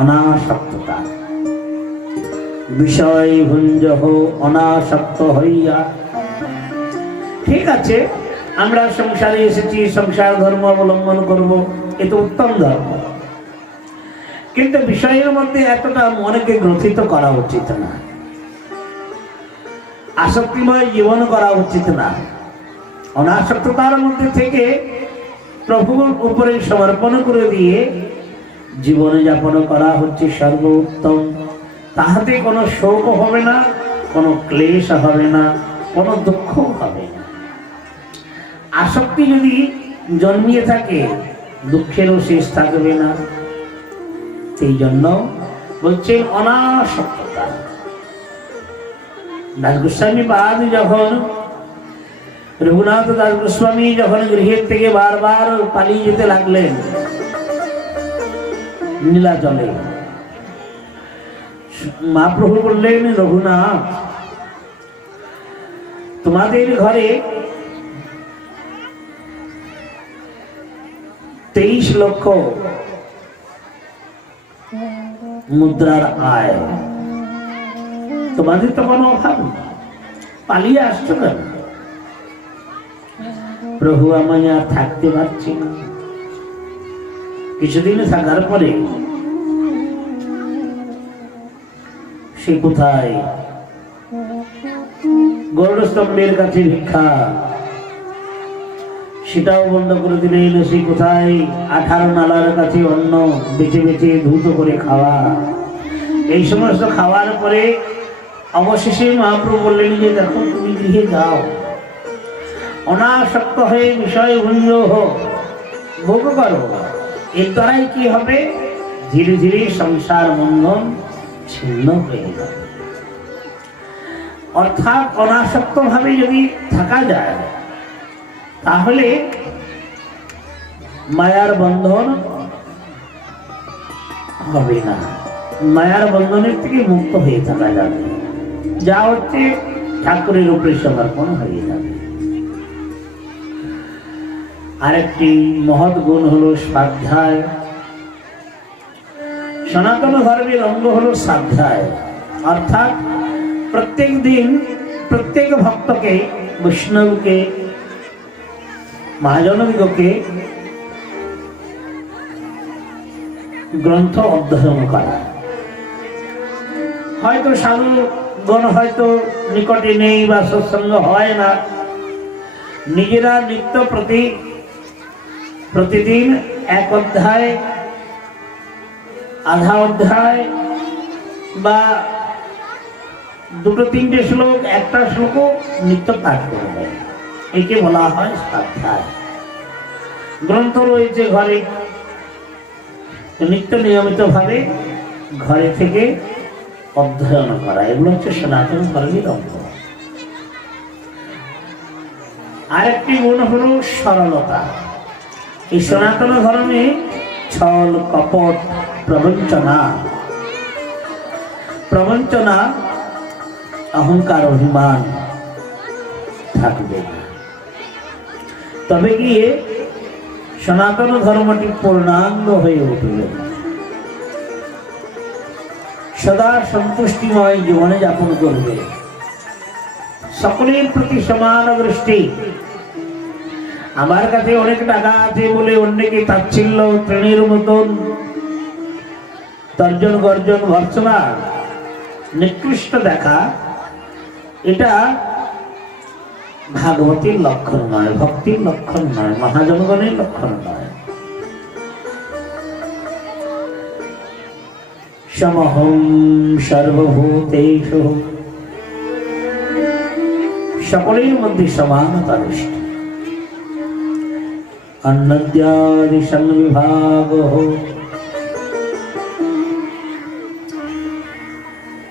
অনাসক্ততা। বিষয় ভুঞ্জহ অনাসক্ত হইয়া। ঠিক আছে, আমরা সংসারে এসেছি, সংসার ধর্ম অবলম্বন করব, এ তো উত্তম ধর্ম, কিন্তু বিষয়ের মধ্যে এতটা মনকে গ্রথিত করা উচিত না, আসক্তিময় জীবন করা উচিত না। অনাসক্ততার মধ্যে থেকে প্রভুর উপরে সমর্পণ করে দিয়ে জীবন যাপন করা হচ্ছে সর্বোত্তম। তাহাতে কোনো শোক হবে না, কোনো ক্লেশ হবে না, কোনো দুঃখ হবে না। আসক্তি যদি জন্মিয়ে থাকে দুঃখেরও শেষ থাকবে না। সেই জন্য বলছেন অনাসক্ততা। দাস গোস্বামী বাদ যখন রঘুনাথ দাস গোস্বামী যখন গৃহের থেকে বারবার পালিয়ে যেতে লাগলেন নীলাচলে, মহাপ্রভু বললেন রঘুনাথ, তোমাদের ঘরে 23 লক্ষ মুদ্রার আয়, তোমাদের তো কোনো অভাব নেই, পালিয়ে আসছো কেন? প্রভু, আমি আর থাকতে পারছি না। কিছুদিন থাকার পরে সে কোথায়, গৌরস্তম্ভের কাছে ভিক্ষা, সেটাও বন্ধ করে দিলেন। সে কোথায় 18 নালার কাছে অন্ন বেছে বেছে ধৌত করে খাওয়া। এই সমস্ত খাওয়ার পরে অবশেষে মহাপ্রভু বললেন যে দেখো, তুমি গৃহে যাও, অনাসক্ত হয়ে বিষয় ভুঞ্জ হোক, ভোগ করো। এর দ্বারাই কি হবে, ধীরে ধীরে সংসার বন্ধন ছিন্ন হয়ে যাবে। অর্থাৎ অনাসক্ত ভাবে যদি থাকা যায় তাহলে মায়ার বন্ধন হবে না, মায়ার বন্ধনের থেকে মুক্ত হয়ে থাকা যাবে। যা হচ্ছে ঠাকুরের উপরে সমর্পণ হয়ে যাবে। আরেকটি মহৎ গুণ হলো স্বাধ্যায়। সনাতন ধর্মের অঙ্গ হলো স্বাধ্যায়, অর্থাৎ প্রত্যেক দিন প্রত্যেক ভক্তকে, বৈষ্ণবকে, মহাজনদিগকে গ্রন্থ অধ্যয়ন করা। হয়তো সাধুগণ হয়তো নিকটে নেই বা সৎসঙ্গ হয় না, নিজেরা নিত্য প্রতিদিন এক অধ্যায়, আধা অধ্যায় বা 2-3টে শ্লোক, একটা শ্লোকও নিত্য পাঠ করে দেয়। একে বলা হয় স্বাধ্যায়। গ্রন্থ রয়েছে ঘরে, নিত্য নিয়মিত ভাবে ঘরে থেকে অধ্যয়ন করা, এগুলো হচ্ছে সনাতন ধর্মের অঙ্গ। আরেকটি গুণ হল সরলতা। এই সনাতন ধর্মে ছল, কপট, প্রবঞ্চনা, অহংকার, অভিমান থাকবে না। তবে গিয়ে সনাতন ধর্মটি পূর্ণাঙ্গ হয়ে উঠবে, সদা সন্তুষ্টিময় জীবনে যাপন করবে, সকলের প্রতি সমান দৃষ্টি। আমার কাছে অনেক টাকা আছে বলে অন্যকে তাচ্ছিল্য, ট্রেনের মতন তর্জন গর্জন ভর্সনা নিকৃষ্ট দেখা, এটা ভাগবতীর লক্ষণ নয়, ভক্তির লক্ষণ নয়, মহাজনগণের লক্ষণ নয়। সমহং সর্বভূতেষু, সকলের মধ্যে সমানতা দৃষ্টি। অন্নদ্যাদি সংবিভাগ,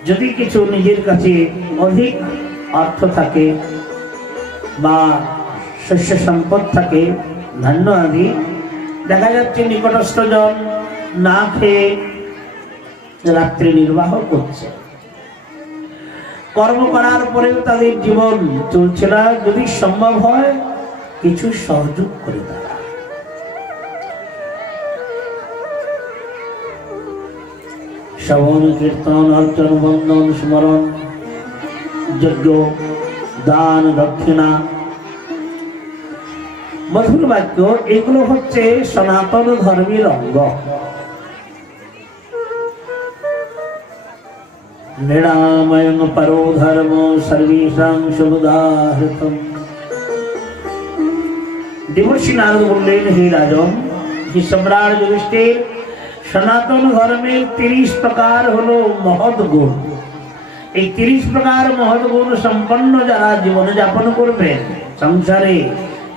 যদি কিছু নিজের কাছে অধিক অর্থ থাকে বা শস্য সম্পদ থাকে, ধান্য আদি, দেখা যাচ্ছে নিকটস্থ জন না খেয়ে রাত্রি নির্বাহ করছে, কর্ম করার পরেও তাদের জীবন চলছে না। যদি সম্ভব হয় কিছু সহযোগ করে তারা শ্রবণ কীর্তন অর্চন বন্দন স্মরণ যজ্ঞ দান দক্ষিণা মধুর বাক্য, এগুলো হচ্ছে সনাতন ধর্মের অঙ্গ। নিরাময়ং পরো ধর্ম সর্বেষাং শুভদাহৃতম। দেবর্ষি নারদ বললেন, হে রাজন, হে সম্রাট যুধিষ্ঠির, সনাতন ধর্মের 30 প্রকার হলো মহৎ গুণ। এই 30 প্রকার মহৎ গুণ সম্পন্ন যারা জীবন যাপন করবেন সংসারে,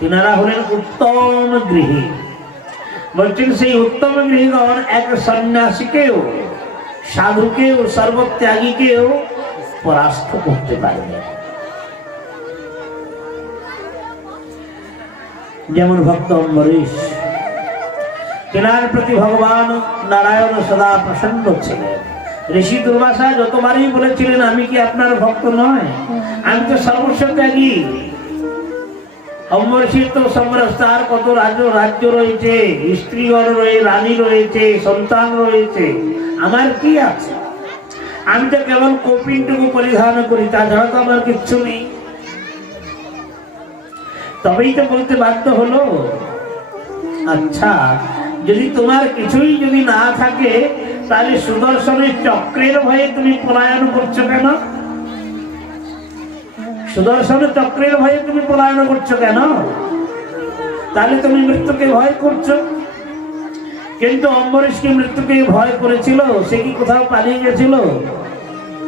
তিনারা হলেন উত্তম গৃহী। বলছেন সেই উত্তম গৃহীগণ এক সন্ন্যাসীকেও, সাধুকেও, সর্বত্যাগীকেও পরাস্ত করতে পারবে। যেমন ভক্ত অম্বরীশ, তেনার প্রতি ভগবান নারায়ণ সদা প্রসন্ন ছিলেন। ঋষি দুর্বাসা যতবারই বলেছিলেন, আমি কি আপনার ভক্ত নয়, আমি তো সর্বস্ব ত্যাগী। অম্বরীশের তো তার কত রাজ্য রয়েছে, স্ত্রীগণ রয়েছে, রানী রয়েছে, সন্তান রয়েছে, আমার কি আছে? আমি তো কেবল কপিনটুকু পরিধান করি, তাছাড়া তো আমার কিচ্ছু নেই। তবেই তো বলতে বাধ্য হলো, আচ্ছা যদি তোমার কিছুই যদি না থাকে, তাহলে সুদর্শনের চক্রের ভয়ে তুমি পলায়ন করছো কেন? সুদর্শনের চক্রের ভয়ে তুমি পলায়ন করছো কেন? তাহলে তুমি মৃত্যুকে ভয় করছো। কিন্তু অম্বরীশ কি মৃত্যুকে ভয় করেছিল? সে কি কোথাও পালিয়ে গেছিল?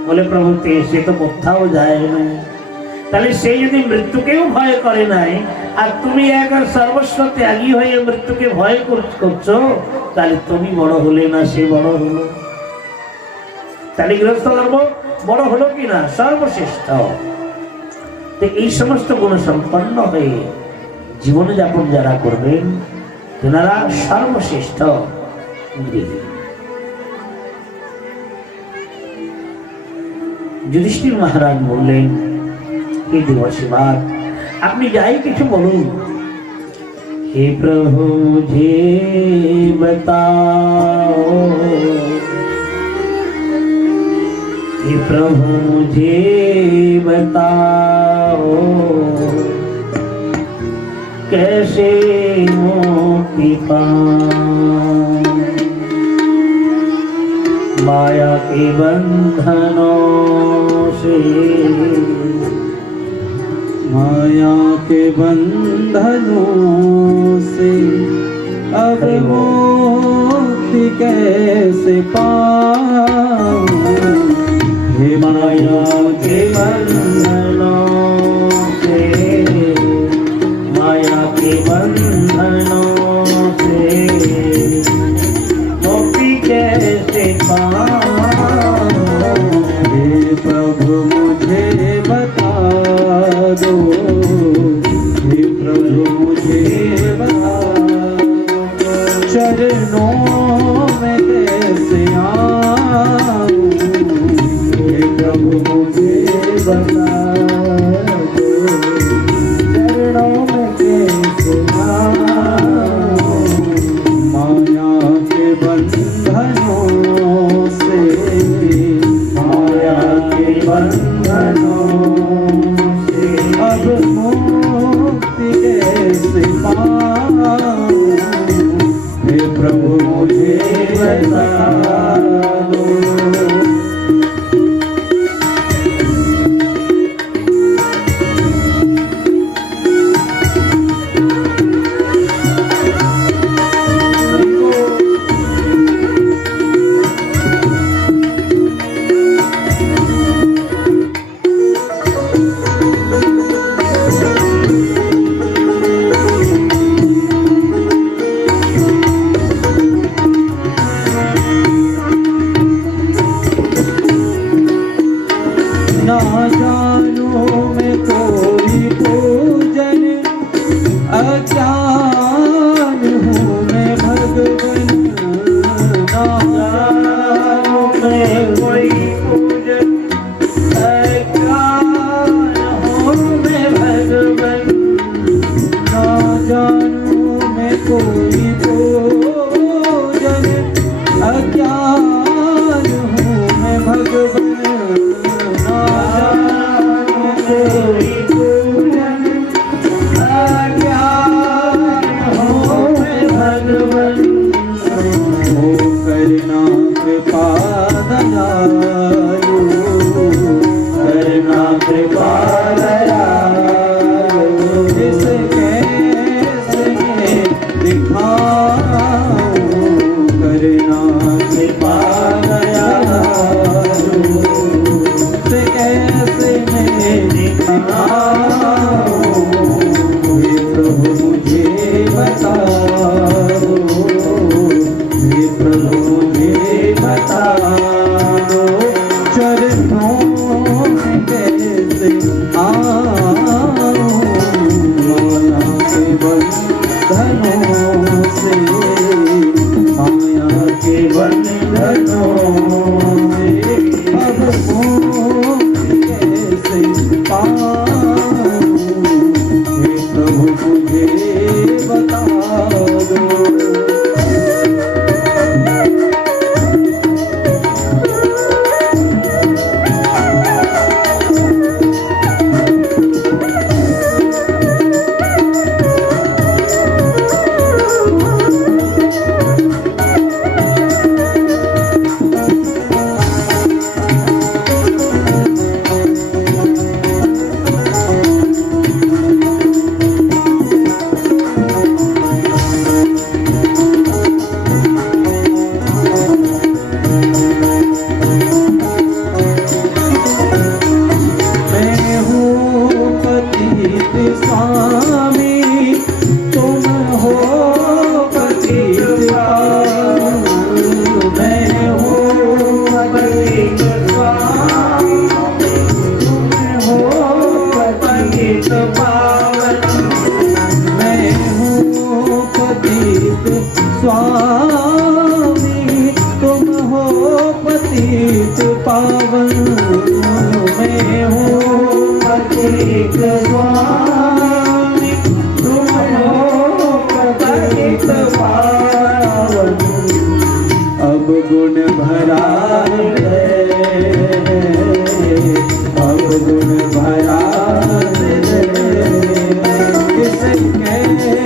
বলে প্রভু, সে তো কোথাও যায় না। তাহলে সে যদি মৃত্যুকেও ভয় করে নাই, আর তুমি এক সর্বস্ব ত্যাগী হয়ে মৃত্যুকে ভয় করছো, তাহলে তুমি বড় হলে না সে বড় হলো? তাহলে গৃহস্থ ধর্ম বড় হলো কিনা? সর্বশ্রেষ্ঠ। তো এই সমস্ত গুণ সম্পন্ন হয়ে জীবনযাপন যারা করবেন, তেনারা সর্বশ্রেষ্ঠ গৃহী। যুধিষ্ঠির মহারাজ বললেন, হে দেবর্ষিবাদ, আপনি যাই কিছু বলুন। হে প্রভু মুঝে बताओ, हे प्रभु मुझे बताओ, कैसे मुक्ति पाऊं माया के बंधनों से, माया के बंधनों से अब मुक्ति कैसे पाऊं। हे माया के बंधनों से, माया के बंधनों से मुक्ति कैसे पाऊं। हे प्रभु मुझे बता दो, हे प्रभु मुझे बता दो, चरणों में कैसे आऊं। हे प्रभु मुझे बता दो, चरणों में कैसे आऊं। माया के बंधनों से, माया के बंधनों से अब मुक्ति कैसे पाऊं। हे प्रभु मुझे बता जानू मैं कोई पूजन, अज्ञान हूँ मैं भगवन। ना जानू मैं कोई पूजन, अज्ञान हूँ मैं भगवन। ना जानू मैं कोई पूजन, अज्ञान हूँ मैं भगवन। ना जानू कोई पूजन, अज्ञान हूँ मैं भगवन। हो करना कृपा दयालु, करना कृपा दयालु। इस कैसे दिखाऊं, करना कृपा दयालु। इस कैसे मैं दिखाऊं, हे प्रभु मुझे बता दो, हे प्रभु मुझे बता दो। चरणों में कैसे आऊं, माया के बंधनों से, माया के बंधनों से। अब मुक्ति कैसे पाऊं, हे प्रभु मुझे बता दो। स्वामी तुम हो पतित पावन, मैं हूँ पतित स्वामी तुम हो पतित पावन। मैं हूँ पतित स्वामी तुम हो पतित पावन। मैं हूँ पतित स्वामी तुम हो पतित पावन। अब गुण भरा है, अब गुण भरा है। किस कैसे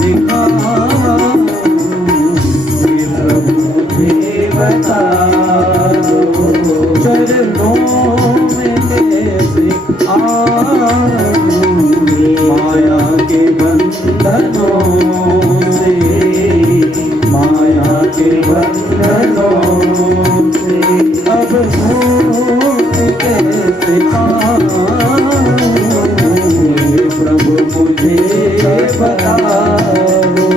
दिखाऊं, हे प्रभु मुझे बता दो। चरणों में कैसे आऊं, माया के बंधनों से, माया के बंधनों से। अब मुक्ति कैसे पाऊं, हे प्रभु मुझे बता दो।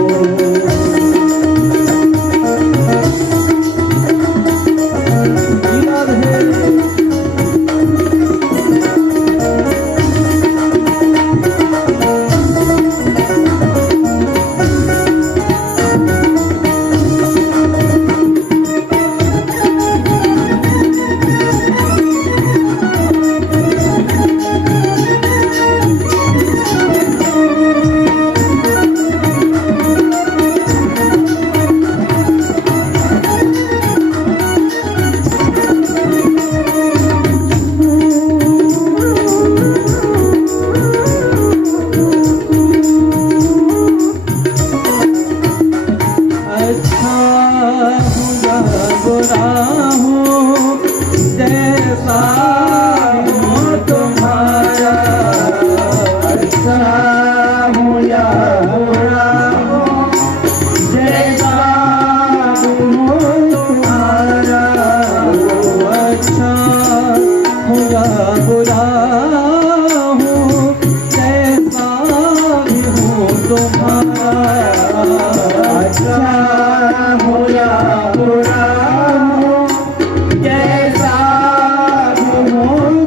बुरा हो, जैसा भी हो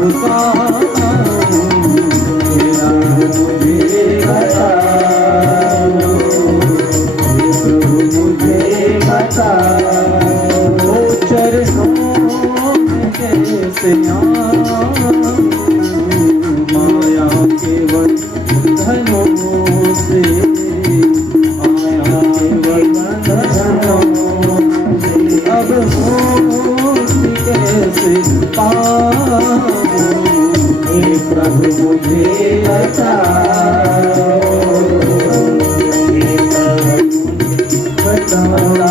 झुकाऊं मेरा मुझे बताओ हे प्रभु मुझे बताओ ओ चरणों में कैसे आऊं माया के बंधनों से माया के बंधनों से अब मुक्ति कैसे पाऊं हे प्रभु मुझे बताओ हे प्रभु बताओ